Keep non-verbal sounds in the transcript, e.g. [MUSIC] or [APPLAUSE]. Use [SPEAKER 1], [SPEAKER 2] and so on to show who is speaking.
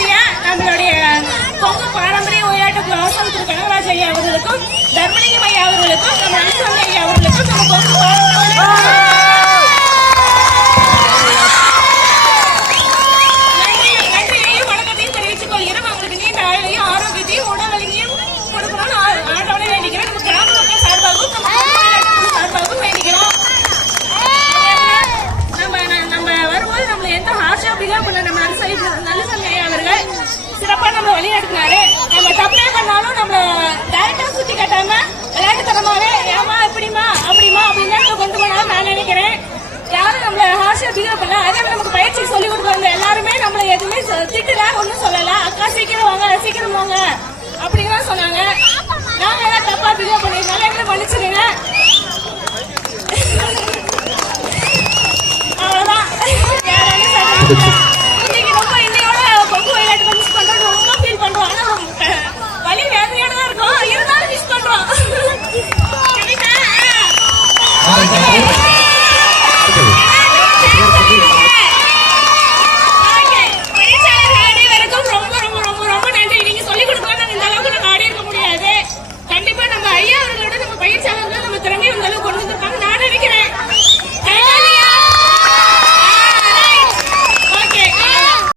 [SPEAKER 1] நிகழ்ச்சியா நம்மளுடைய கொங்கு பாரம்பரிய விளையாட்டு கௌசவத்திற்கு கனகராஜ் ஐயா அவர்களுக்கும் தர்மலிங்கம் ஐயா அவர்களுக்கும் நம்ம அனுசாமி ஐயா அவர்களுக்கும் இப்படிமா அப்படிமா அப்படின்னு கொண்டு போனாலும் நான் நினைக்கிறேன். யாரும் நம்மள ஹார்ஷா பிஹேவ் பண்ணல அதே நமக்கு பயிற்சி சொல்லி கொடுக்குறவங்க எல்லாருமே நம்மள எதுவுமே சொ- திட்டல ஒன்றும் சொல்லல. அக்கா சீக்கிரம் வாங்க சீக்கிரம் வாங்க அப்படின்னு சொன்னாங்க. நாங்க எல்லாம் தப்பா பிஹேவ் பண்ணிருந்தாலும் எங்களை மன்னிச்சிருங்க அவ்வளவுதான். வேற என்ன Yeah. [LAUGHS]